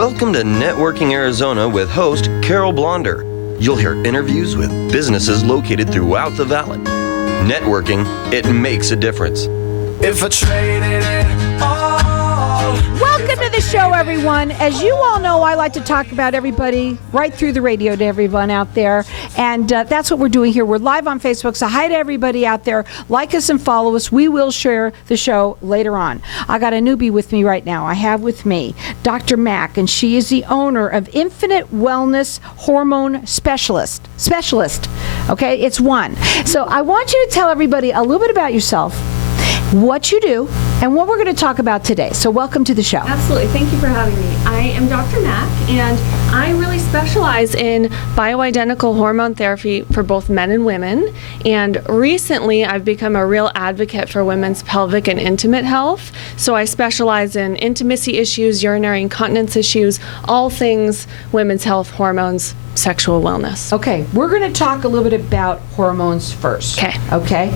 Welcome to Networking Arizona with host Carol Blonder. You'll hear interviews with businesses located throughout the valley. Networking, it makes a difference. If I traded it all. Welcome to the show, everyone. As you all know, I like to talk about everybody right through the radio to everyone out there. And that's what we're doing here. We're live on Facebook. So hi to everybody out there. Like us and follow us. We will share the show later on. I got a newbie with me right now. I have with me Dr. Mack, and she is the owner of Infinite Wellness Hormone Specialist. Okay, it's one. So I want you to tell everybody a little bit about yourself, what you do, and what we're going to talk about today. So welcome to the show. Absolutely. Thank you for having me. I am Dr. Mack, and I really specialize in bioidentical hormone therapy for both men and women. And recently, I've become a real advocate for women's pelvic and intimate health. So I specialize in intimacy issues, urinary incontinence issues, all things women's health, hormones, sexual wellness. Okay, we're going to talk a little bit about hormones first. Okay.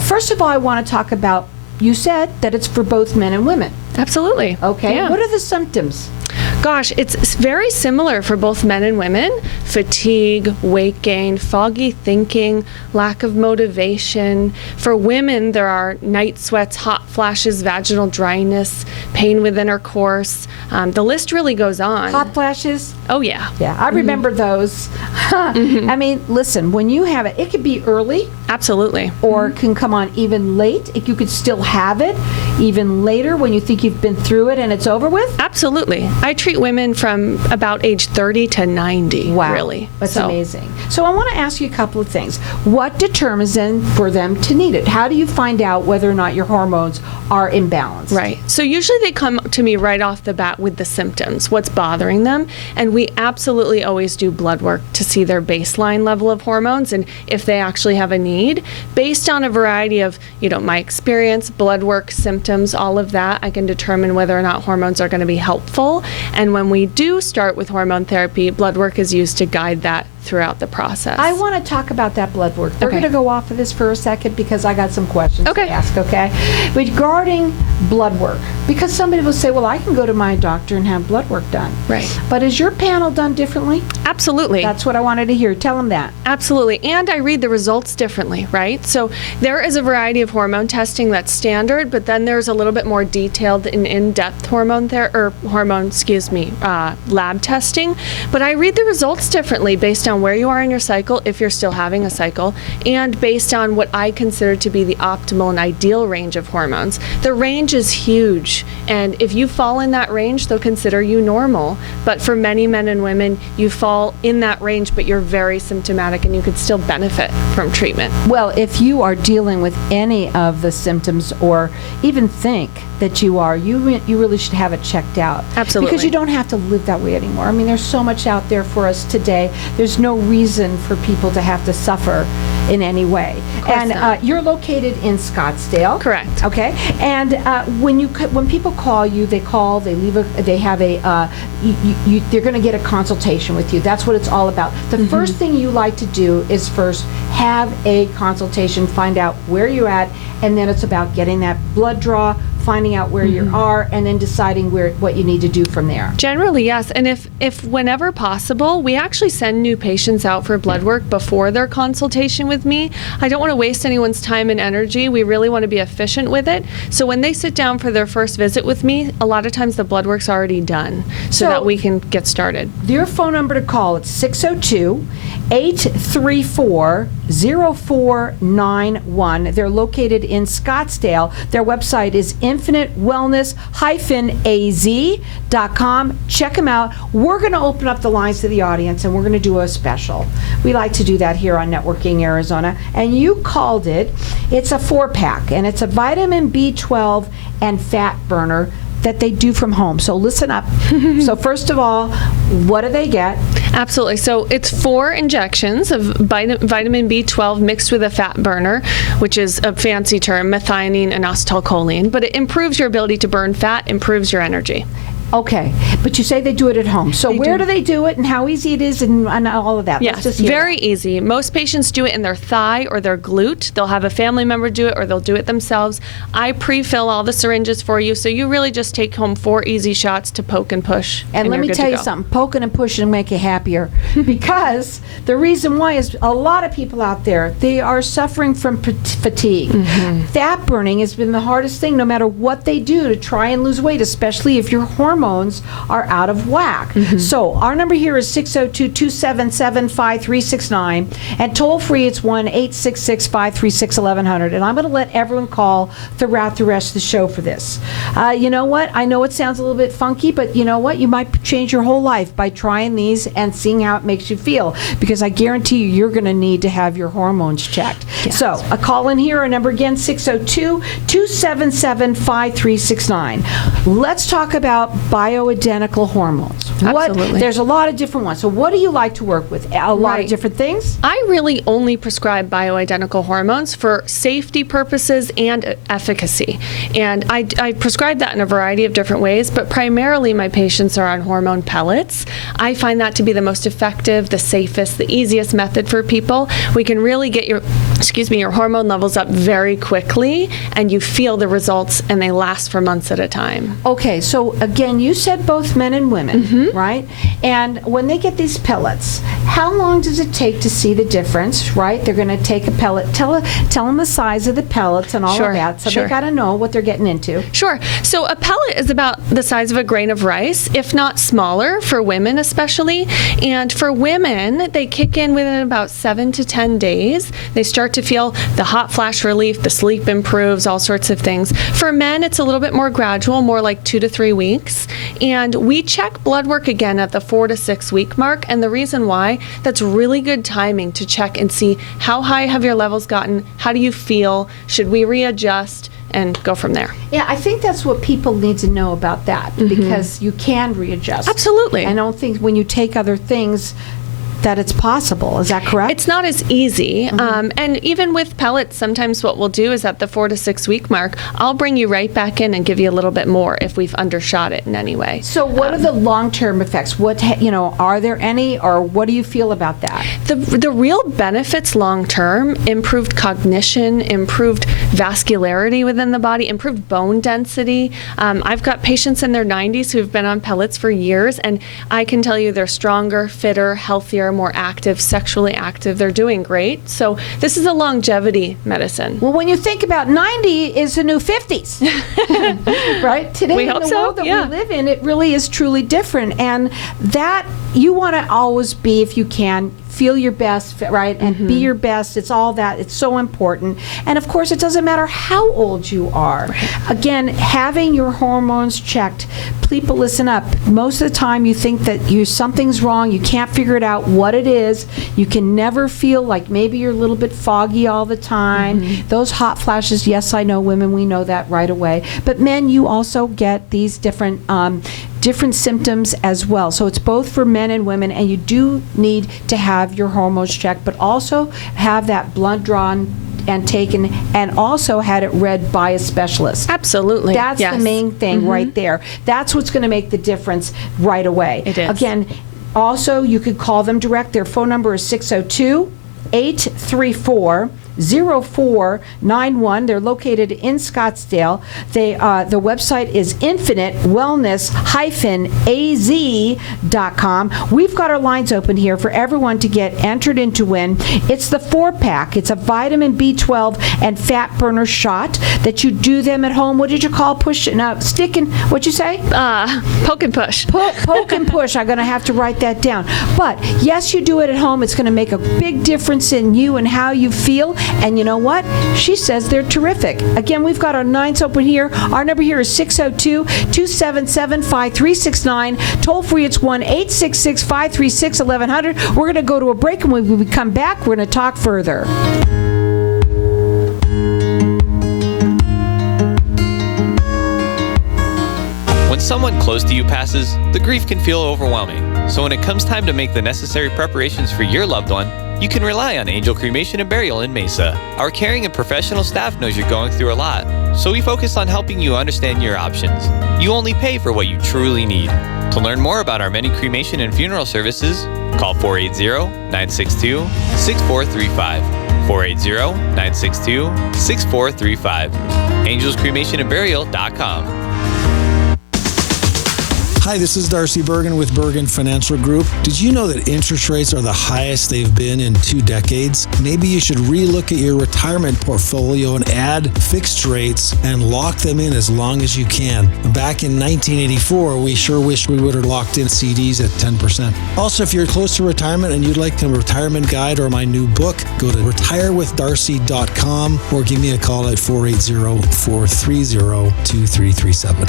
First of all, I want to talk about, you said that it's for both men and women. Absolutely. Okay. Yeah. What are the symptoms? Gosh, it's very similar for both men and women. Fatigue, weight gain, foggy thinking, lack of motivation. For women, there are night sweats, hot flashes, vaginal dryness, pain with intercourse. The list really goes on. Hot flashes? Oh, yeah. Yeah, I remember those. I mean, listen, when you have it, it could be early. Absolutely. Or it can come on even late. You could still have it even later when you think you've been through it and it's over with. Absolutely. I treat women from about age 30 to 90, wow. Really. That's amazing. So I want to ask you a couple of things. What determines then for them to need it? How do you find out whether or not your hormones are imbalanced? Right. So usually they come to me right off the bat with the symptoms, what's bothering them, and we absolutely always do blood work to see their baseline level of hormones and if they actually have a need. Based on a variety of, my experience, blood work, symptoms, all of that, I can determine whether or not hormones are going to be helpful. And when we do start with hormone therapy, blood work is used to guide that throughout the process. I want to talk about that blood work. We're going to go off of this for a second because I got some questions to ask, okay? Regarding blood work, because somebody will say, well, I can go to my doctor and have blood work done. Right. But is your panel done differently? Absolutely. That's what I wanted to hear. Tell them that. Absolutely. And I read the results differently, right? So there is a variety of hormone testing that's standard, but then there's a little bit more detailed and in-depth lab testing. But I read the results differently based on where you are in your cycle, if you're still having a cycle, and based on what I consider to be the optimal and ideal range of hormones. The range is huge, and if you fall in that range, they'll consider you normal. But for many men and women, you fall in that range, but you're very symptomatic, and you could still benefit from treatment. Well, if you are dealing with any of the symptoms or even think that you are, you really should have it checked out. Absolutely. Because you don't have to live that way anymore. I mean, there's so much out there for us today. There's no reason for people to have to suffer in any way. And you're located in Scottsdale. Correct. Okay. And when people call you, they're going to get a consultation with you. That's what it's all about. The first thing you like to do is first have a consultation, find out where you're at, and then it's about getting that blood draw, finding out where you are, and then deciding what you need to do from there. Generally, yes. And if whenever possible, we actually send new patients out for blood work before their consultation with me. I don't want to waste anyone's time and energy. We really want to be efficient with it. So when they sit down for their first visit with me, a lot of times the blood work's already done so that we can get started. Your phone number to call, it's 602-834-0491. They're located in Scottsdale. Their website is infinitewellness-az.com. Check them out. We're going to open up the lines to the audience, and we're going to do a special. We like to do that here on Networking Arizona. And you called it. It's a 4-pack, and it's a vitamin B12 and fat burner that they do from home. So listen up. So first of all, what do they get? Absolutely. So it's 4 injections of vitamin B12 mixed with a fat burner, which is a fancy term, methionine and acetylcholine, but it improves your ability to burn fat, improves your energy. Okay, but you say they do it at home. So where do they do it and how easy it is and all of that? Yes, Let's just hear very that. easy. Most patients do it in their thigh or their glute. They'll have a family member do it or they'll do it themselves. I pre-fill all the syringes for you, so you really just take home 4 easy shots to poke and push. And let you're me good tell to you go. something, poking and pushing make you happier. Because the reason why is a lot of people out there, they are suffering from fatigue. Fat burning has been the hardest thing no matter what they do to try and lose weight, especially if your hormones are out of whack. So our number here is 602-277-5369, and toll free it's 1-866-536-1100. And I'm going to let everyone call throughout the rest of the show for this. You know what? I know it sounds a little bit funky, but you know what? You might change your whole life by trying these and seeing how it makes you feel, because I guarantee you, you're going to need to have your hormones checked. Yes. So a call in here, our number again, 602-277-5369. Let's talk about bioidentical hormones. Absolutely. There's a lot of different ones. So what do you like to work with? A lot of Right. different things? I really only prescribe bioidentical hormones for safety purposes and efficacy. And I prescribe that in a variety of different ways, but primarily my patients are on hormone pellets. I find that to be the most effective, the safest, the easiest method for people. We can really get your hormone levels up very quickly, and you feel the results, and they last for months at a time. Okay, so again, you said both men and women, right? And when they get these pellets, how long does it take to see the difference, right? They're going to take a pellet. Tell them the size of the pellets and all Sure, of that, so sure. they got to know what they're getting into. Sure. So a pellet is about the size of a grain of rice, if not smaller, for women especially. And for women, they kick in within about 7 to 10 days. They start to feel the hot flash relief, the sleep improves, all sorts of things. For men, it's a little bit more gradual, more like 2 to 3 weeks. And we check blood work again at the 4 to 6 week mark. And the reason why, that's really good timing to check and see how high have your levels gotten, how do you feel, should we readjust, and go from there. Yeah, I think that's what people need to know about that, because you can readjust. Absolutely. I don't think when you take other things that it's possible. Is that correct? It's not as easy. And even with pellets, sometimes what we'll do is at the 4 to 6 week mark, I'll bring you right back in and give you a little bit more if we've undershot it in any way. So what are the long-term effects? Are there any, or what do you feel about that? The real benefits long-term, improved cognition, improved vascularity within the body, improved bone density. I've got patients in their 90s who've been on pellets for years, and I can tell you they're stronger, fitter, healthier, more active, sexually active. They're doing great. So this is a longevity medicine. Well, when you think about 90 is the new 50s, right? Today We in hope the so, world that yeah. we live in, it really is truly different. And that you want to always be, if you can, feel your best, right? And be your best. It's all that. It's so important. And of course, it doesn't matter how old you are. Again, having your hormones checked. People, listen up. Most of the time, you think that something's wrong. You can't figure it out what it is. You can never feel like maybe you're a little bit foggy all the time. Those hot flashes, yes, I know women, we know that right away. But men, you also get these different symptoms as well. So it's both for men and women, and you do need to have your hormones checked, but also have that blood drawn and taken, and also had it read by a specialist. Absolutely. That's yes. the main thing right there. That's what's going to make the difference right away. It is. Again, also, you could call them direct. Their phone number is 602-834-0491. They're located in Scottsdale. The website is infinitewellness-az.com. We've got our lines open here for everyone to get entered in to win. It's the 4-pack. It's a vitamin B12 and fat burner shot that you do them at home. What did you call sticking? What'd you say? Poke and push. Poke and push. I'm going to have to write that down. But yes, you do it at home. It's going to make a big difference in you and how you feel. And you know what? She says they're terrific. Again, we've got our lines open here. Our number here is 602-277-5369. Toll free, it's 1-866-536-1100. We're going to go to a break, and when we come back, we're going to talk further. When someone close to you passes, the grief can feel overwhelming. So when it comes time to make the necessary preparations for your loved one, you can rely on Angel Cremation and Burial in Mesa. Our caring and professional staff knows you're going through a lot, so we focus on helping you understand your options. You only pay for what you truly need. To learn more about our many cremation and funeral services, call 480-962-6435. 480-962-6435. AngelsCremationandBurial.com. Hi, this is Darcy Bergen with Bergen Financial Group. Did you know that interest rates are the highest they've been in 2 decades? Maybe you should relook at your retirement portfolio and add fixed rates and lock them in as long as you can. Back in 1984, we sure wish we would have locked in CDs at 10%. Also, if you're close to retirement and you'd like a retirement guide or my new book, go to retirewithdarcy.com or give me a call at 480-430-2337.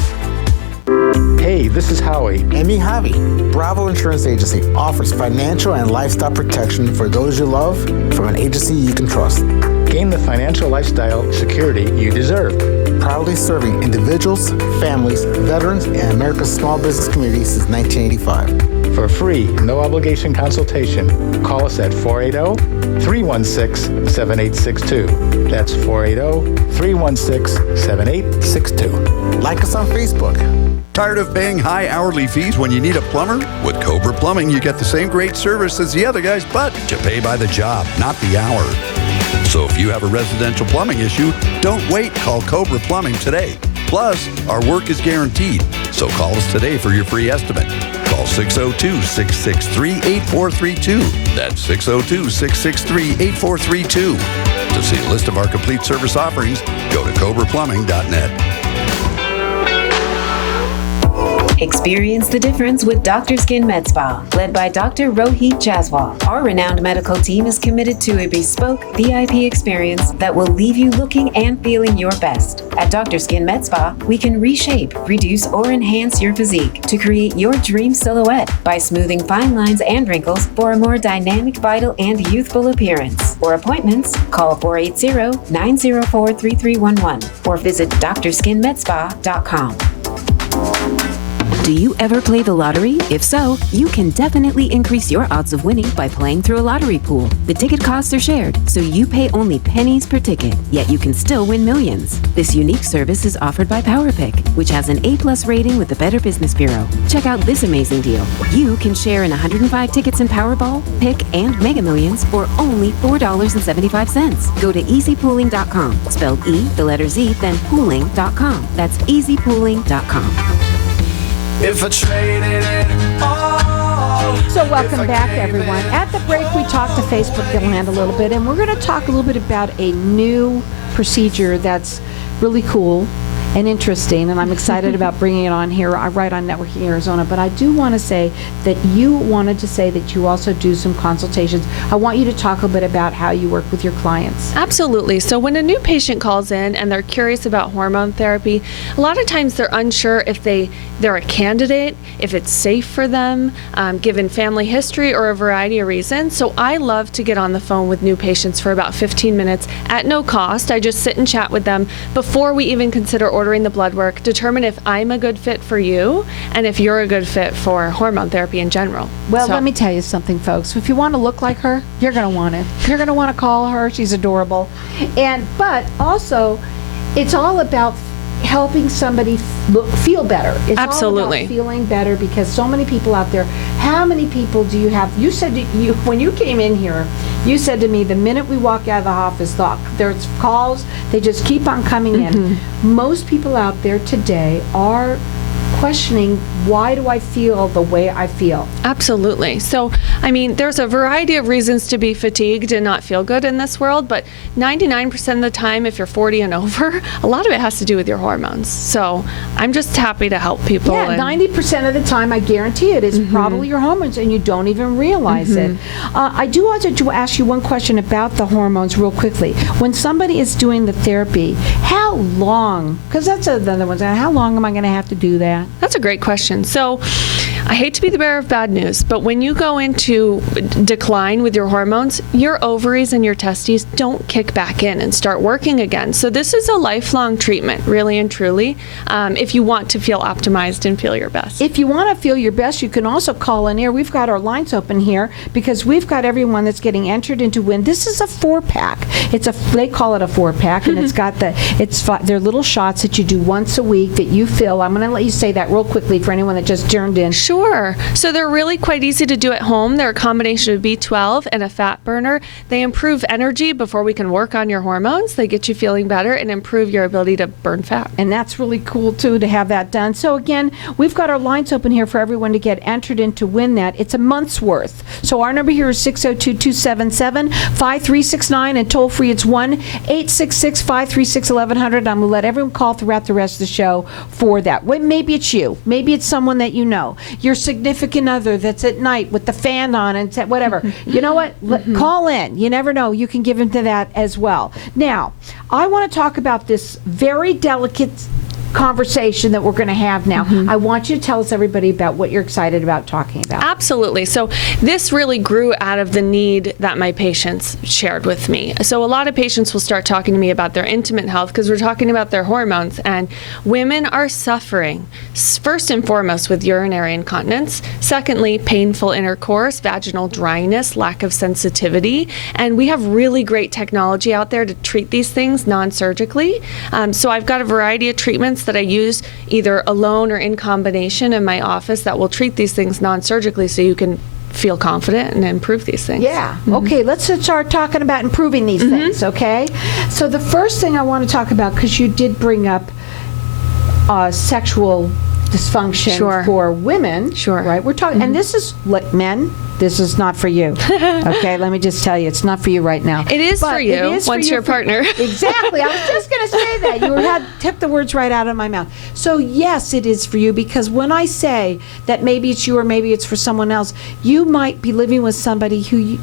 Hey, this is Howie. And me, Javi. Bravo Insurance Agency offers financial and lifestyle protection for those you love from an agency you can trust. Gain the financial lifestyle security you deserve. Proudly serving individuals, families, veterans, and America's small business community since 1985. For free, no obligation consultation, call us at 480-316-7862. That's 480-316-7862. Like us on Facebook. Tired of paying high hourly fees when you need a plumber? With Cobra Plumbing, you get the same great service as the other guys, but you pay by the job, not the hour. So if you have a residential plumbing issue, don't wait. Call Cobra Plumbing today. Plus, our work is guaranteed. So call us today for your free estimate. Call 602-663-8432. That's 602-663-8432. To see a list of our complete service offerings, go to cobraplumbing.net. Experience the difference with Dr. Skin Med Spa, led by Dr. Rohit Jaswal. Our renowned medical team is committed to a bespoke VIP experience that will leave you looking and feeling your best. At Dr. Skin Med Spa, we can reshape, reduce, or enhance your physique to create your dream silhouette by smoothing fine lines and wrinkles for a more dynamic, vital, and youthful appearance. For appointments, call 480-904-3311 or visit drskinmedspa.com. Do you ever play the lottery? If so, you can definitely increase your odds of winning by playing through a lottery pool. The ticket costs are shared, so you pay only pennies per ticket, yet you can still win millions. This unique service is offered by PowerPick, which has an A+ rating with the Better Business Bureau. Check out this amazing deal. You can share in 105 tickets in Powerball, Pick, and Mega Millions for only $4.75. Go to easypooling.com, spelled E, the letter Z, then pooling.com. That's easypooling.com. If I traded it all. So welcome back, everyone. At the break, we talked to Facebook Land a little bit, and we're going to talk a little bit about a new procedure that's really cool and interesting, and I'm excited about bringing it on here right on Networking Arizona. But I do want to say that you wanted to say that you also do some consultations. I want you to talk a bit about how you work with your clients. Absolutely. So when a new patient calls in and they're curious about hormone therapy, a lot of times they're unsure if they're a candidate, if it's safe for them, given family history or a variety of reasons. So I love to get on the phone with new patients for about 15 minutes at no cost. I just sit and chat with them before we even consider ordering the blood work, determine if I'm a good fit for you and if you're a good fit for hormone therapy in general. Well, let me tell you something, folks. If you want to look like her, you're going to want it. You're going to want to call her. She's adorable. But also, it's all about helping somebody feel better. It's Absolutely. all about feeling better, because so many people out there. How many people do you have? You said when you came in here, you said to me, the minute we walk out of the office, there's calls, they just keep on coming in. Most people out there today are questioning, why do I feel the way I feel? Absolutely. So, I mean, there's a variety of reasons to be fatigued and not feel good in this world, but 99% of the time, if you're 40 and over, a lot of it has to do with your hormones. So I'm just happy to help people. Yeah, 90% of the time, I guarantee it is probably your hormones, and you don't even realize it. I do want to ask you one question about the hormones real quickly. When somebody is doing the therapy, how long, because that's another one, how long am I going to have to do that? That's a great question. So I hate to be the bearer of bad news, but when you go into decline with your hormones, your ovaries and your testes don't kick back in and start working again. So this is a lifelong treatment, really and truly, if you want to feel optimized and feel your best. If you want to feel your best, you can also call in here. We've got our lines open here because we've got everyone that's getting entered into win. This is a 4-pack. They call it a 4-pack, and it's got they're little shots that you do once a week that you fill. I'm going to let you say that real quickly for anyone that just turned in. Sure. So they're really quite easy to do at home. They're a combination of B12 and a fat burner. They improve energy before we can work on your hormones. They get you feeling better and improve your ability to burn fat. And that's really cool, too, to have that done. So, again, we've got our lines open here for everyone to get entered in to win that. It's a month's worth. So our number here is 602-277-5369, and toll free it's 1-866-536-1100. I'm going to let everyone call throughout the rest of the show for that. Maybe it's you. Maybe it's someone that you know. Your significant other that's at night with the fan on and whatever. You know what? Call in. You never know. You can give into that as well. Now, I want to talk about this very delicate conversation that we're going to have now. I want you to tell us, everybody, about what you're excited about talking about. Absolutely. So this really grew out of the need that my patients shared with me. So a lot of patients will start talking to me about their intimate health because we're talking about their hormones, and women are suffering first and foremost with urinary incontinence, secondly painful intercourse, vaginal dryness, lack of sensitivity, and we have really great technology out there to treat these things non-surgically. So I've got a variety of treatments that I use either alone or in combination in my office that will treat these things non-surgically so you can feel confident and improve these things. Yeah. Okay, let's start talking about improving these things, okay? So the first thing I want to talk about, because you did bring up sexual dysfunction for women. Right? We're talking, and this is like men. This is not for you. Okay, let me just tell you, it's not for you right now. It is for you once you're a partner. Exactly. I was just going to say that. You took the words right out of my mouth. So yes, it is for you, because when I say that maybe it's you or maybe it's for someone else, you might be living with somebody who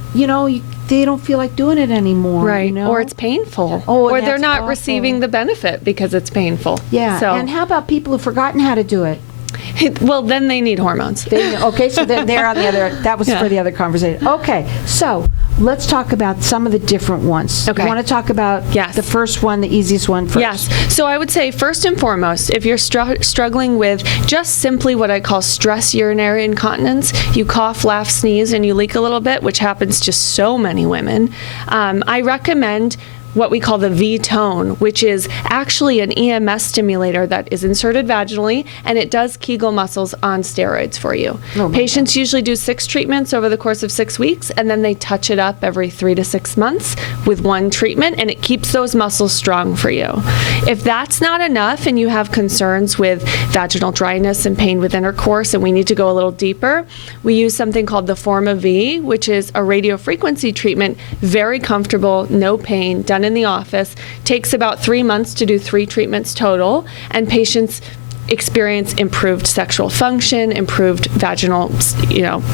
they don't feel like doing it anymore. Right. Or it's painful. Or they're not receiving the benefit because it's painful. Yeah. So. And how about people who've forgotten how to do it? Well, then they need hormones. Okay, so they're on the other, that was for the other conversation. Okay, so let's talk about some of the different ones. Okay. You want to talk about the first one, the easiest one first? Yes. So I would say first and foremost, if you're struggling with just simply what I call stress urinary incontinence, you cough, laugh, sneeze, and you leak a little bit, which happens to so many women, I recommend what we call the V-tone, which is actually an EMS stimulator that is inserted vaginally, and it does Kegel muscles on steroids for you. Patients usually do 6 treatments over the course of 6 weeks, and then they touch it up every 3 to 6 months with one treatment, and it keeps those muscles strong for you. If that's not enough and you have concerns with vaginal dryness and pain with intercourse, and we need to go a little deeper, we use something called the Forma V, which is a radiofrequency treatment, very comfortable, no pain, done in the office, takes about 3 months to do 3 treatments total, and patients experience improved sexual function, improved vaginal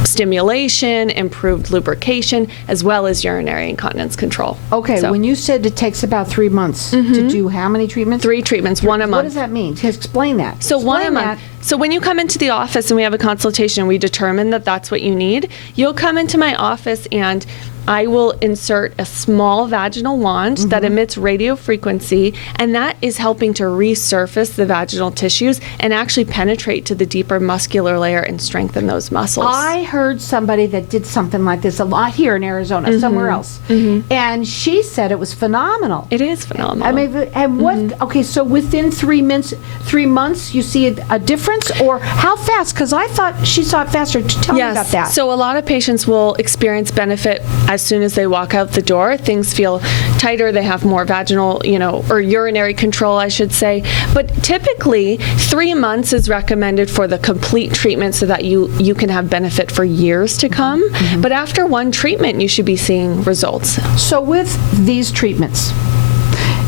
stimulation, improved lubrication, as well as urinary incontinence control. Okay, so when you said it takes about 3 months to do how many treatments? 3 treatments, 1 a month. What does that mean? Explain that. So 1 a month. So when you come into the office and we have a consultation, we determine that that's what you need. You'll come into my office and I will insert a small vaginal wand that emits radio frequency, and that is helping to resurface the vaginal tissues and actually penetrate to the deeper muscular layer and strengthen those muscles. I heard somebody that did something like this a lot here in Arizona, somewhere else, and she said it was phenomenal. It is phenomenal. I mean, and what? Okay, so within 3 months, you see a difference, or how fast? Because I thought she saw it faster. Tell me about that. So a lot of patients will experience benefit as soon as they walk out the door. Things feel tighter. They have more vaginal, or urinary control, I should say. But typically, 3 months is recommended for the complete treatment so that you can have benefit for years to come. But after 1 treatment, you should be seeing results. So with these treatments,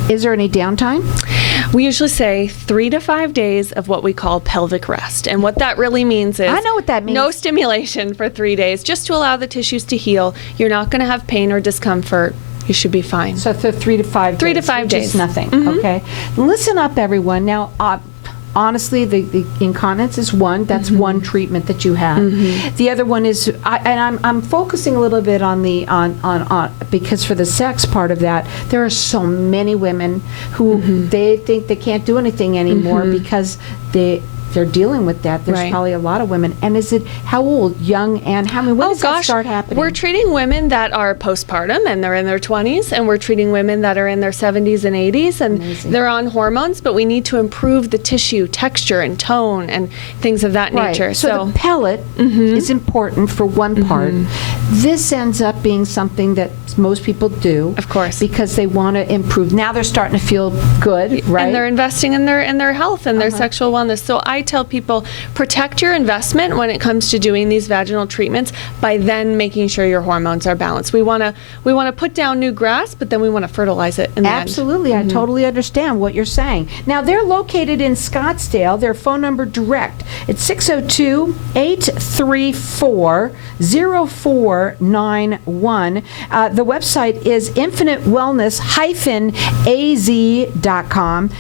is there any downtime? We usually say 3 to 5 days of what we call pelvic rest. And what that really means is... I know what that means. No stimulation for 3 days, just to allow the tissues to heal. You're not going to have pain or discomfort. You should be fine. So 3 to 5 days. 3 to 5 days. Just nothing, okay? Listen up, everyone. Now, honestly, the incontinence is one. That's one treatment that you have. The other one is, I'm focusing a little bit on the on because for the sex part of that, there are so many women who they think they can't do anything anymore because they're dealing with that. There's probably a lot of women. And is it, how old? Young? And how many? When does that start happening? We're treating women that are postpartum and they're in their 20s, and we're treating women that are in their 70s and 80s, and they're on hormones, but we need to improve the tissue texture and tone and things of that nature. So the pellet is important for one part. This ends up being something that most people do. Of course. Because they want to improve. Now they're starting to feel good, right? And they're investing in their health and their sexual wellness. So I tell people, protect your investment when it comes to doing these vaginal treatments by then making sure your hormones are balanced. We want to put down new grass, but then we want to fertilize it in the end. Absolutely. I totally understand what you're saying. Now, they're located in Scottsdale. Their phone number direct, it's 602-834-0491. The website is infinitewellness-az.com.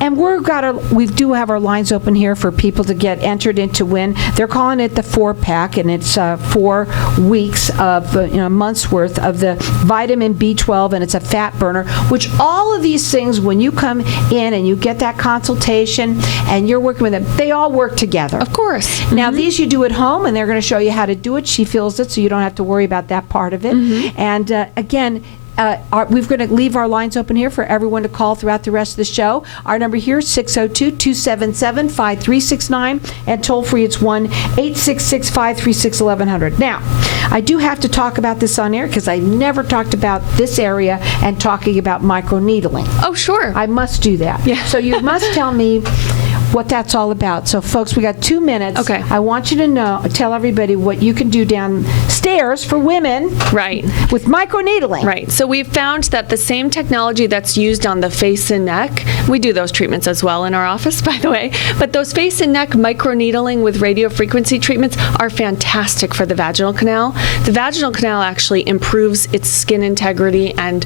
And we do have our lines open here for people to get entered in to win. They're calling it the 4-pack, and it's 4 weeks of a month's worth of the vitamin B12, and it's a fat burner. Which all of these things, when you come in and you get that consultation and you're working with them, they all work together. Of course. Now these you do at home, and they're going to show you how to do it. She feels it, so you don't have to worry about that part of it. And again. We're going to leave our lines open here for everyone to call throughout the rest of the show. Our number here is 602-277-5369, and toll free it's 1-866-536-1100. Now, I do have to talk about this on air because I never talked about this area and talking about microneedling. Oh, sure. I must do that. Yeah. So you must tell me what that's all about. So, folks, we got 2 minutes. Okay. I want you to tell everybody what you can do downstairs for women. Right. With microneedling. Right. So we've found that the same technology that's used on the face and neck, we do those treatments as well in our office, by the way, but those face and neck microneedling with radiofrequency treatments are fantastic for the vaginal canal. The vaginal canal actually improves its skin integrity and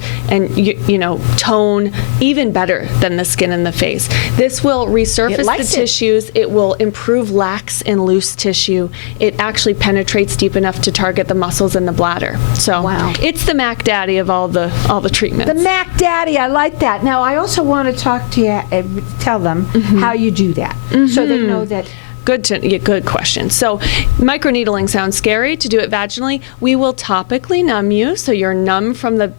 tone even better than the skin in the face. This will resurface the tissues. It will improve lax and loose tissue. It actually penetrates deep enough to target the muscles in the bladder. So it's the Mack Daddy of all the treatments. The Mack Daddy, I like that. Now, I also want to talk to you, tell them how you do that, so they know that. Good question. So microneedling sounds scary. To do it vaginally, we will topically numb you, so you're numb from the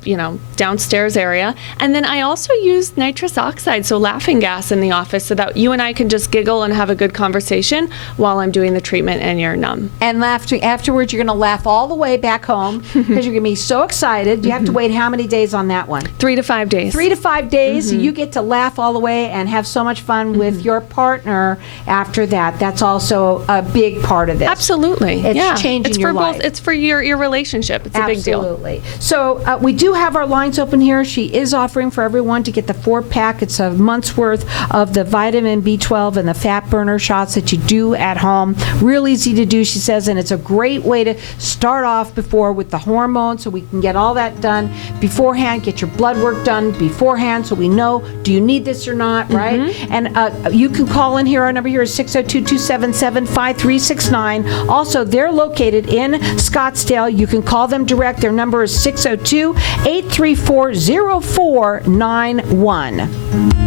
downstairs area. And then I also use nitrous oxide, so laughing gas in the office, so that you and I can just giggle and have a good conversation while I'm doing the treatment and you're numb. And afterwards, you're going to laugh all the way back home because you're going to be so excited. You have to wait how many days on that one? 3 to 5 days. 3 to 5 days. You get to laugh all the way and have so much fun with your partner after that. That's also a big part of this. Absolutely. It's changing your life. It's for your relationship. It's a big deal. Absolutely. So we do have our lines open here. She is offering for everyone to get the 4-pack. It's a month's worth of the vitamin B12 and the fat burner shots that you do at home. Real easy to do, she says, and it's a great way to start off with the hormones, so we can get all that done beforehand, get your blood work done beforehand, so we know, do you need this or not, right? And you can call in here. Our number here is 602-277-5369. Also, they're located in Scottsdale. You can call them direct. Their number is 602-834-0491.